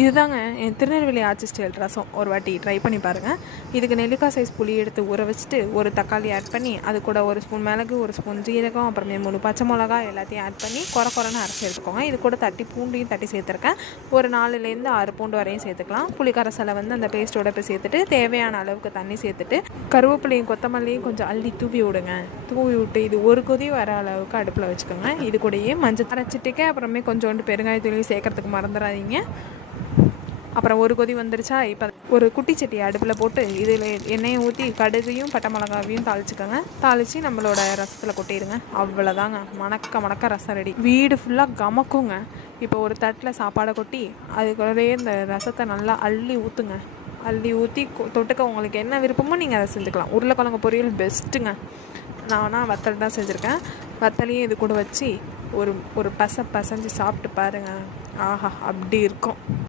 இதுதாங்க என் திருநெல்வேலி ஆச்சி ஸ்டைல் ரசம். ஒரு வாட்டி ட்ரை பண்ணி பாருங்கள். இதுக்கு நெல்லிக்காய் சைஸ் புளி எடுத்து ஊற வச்சுட்டு ஒரு தக்காளி ஆட் பண்ணி அது கூட ஒரு ஸ்பூன் மிளகு, ஒரு ஸ்பூன் ஜீரகம், அப்புறமே 3 பச்சை மிளகா எல்லாத்தையும் ஆட் பண்ணி குறைன்னு அரைச்சி எடுத்துக்கோங்க. இது கூட பூண்டையும் தட்டி சேர்த்துருக்கேன். ஒரு 4லேருந்து 6 பூண்டு வரையும் சேர்த்துக்கலாம். புளிக்கரசலை அந்த பேஸ்ட்டோட போய் சேர்த்துட்டு தேவையான அளவுக்கு தண்ணி சேர்த்துட்டு கருவேப்பிலையும் கொத்தமல்லியும் கொஞ்சம் அள்ளி தூவி விடுங்க. தூவி விட்டு இது ஒரு கொதி வர அளவுக்கு அடுப்பில் வச்சுக்கோங்க. இது கூடயே மஞ்சள் அரைச்சிட்டுக்க அப்புறமே கொஞ்சோண்டு பெருங்காயத்தூளையும் சேர்க்கறதுக்கு மறந்துடாதீங்க. அப்புறம் ஒரு கொதி வந்துருச்சா, இப்போ ஒரு குட்டி சட்டி அடுப்பில் போட்டு இதில் எண்ணெயை ஊற்றி கடுகையும் பட்டை மிளகாவையும் தாளிச்சுக்கோங்க. தாளித்து நம்மளோட ரசத்தில் கொட்டிடுங்க. அவ்வளோதாங்க, மணக்க ரசம் ரெடி. வீடு ஃபுல்லாக கமக்குங்க. இப்போ ஒரு தட்டில் சாப்பாடை கொட்டி அதுக்குள்ளே இந்த ரசத்தை நல்லா அள்ளி ஊற்றுங்க. அள்ளி ஊற்றி தொட்டுக்க உங்களுக்கு என்ன விருப்பமோ நீங்கள் அதை செஞ்சுக்கலாம். உருளைக்கிழங்கு பொரியல் பெஸ்ட்டுங்க. நான் வத்தல் தான் செஞ்சுருக்கேன். வத்தலையும் இது கூட வச்சு ஒரு பசைஞ்சு சாப்பிட்டு பாருங்கள். ஆஹா, அப்படி இருக்கும்.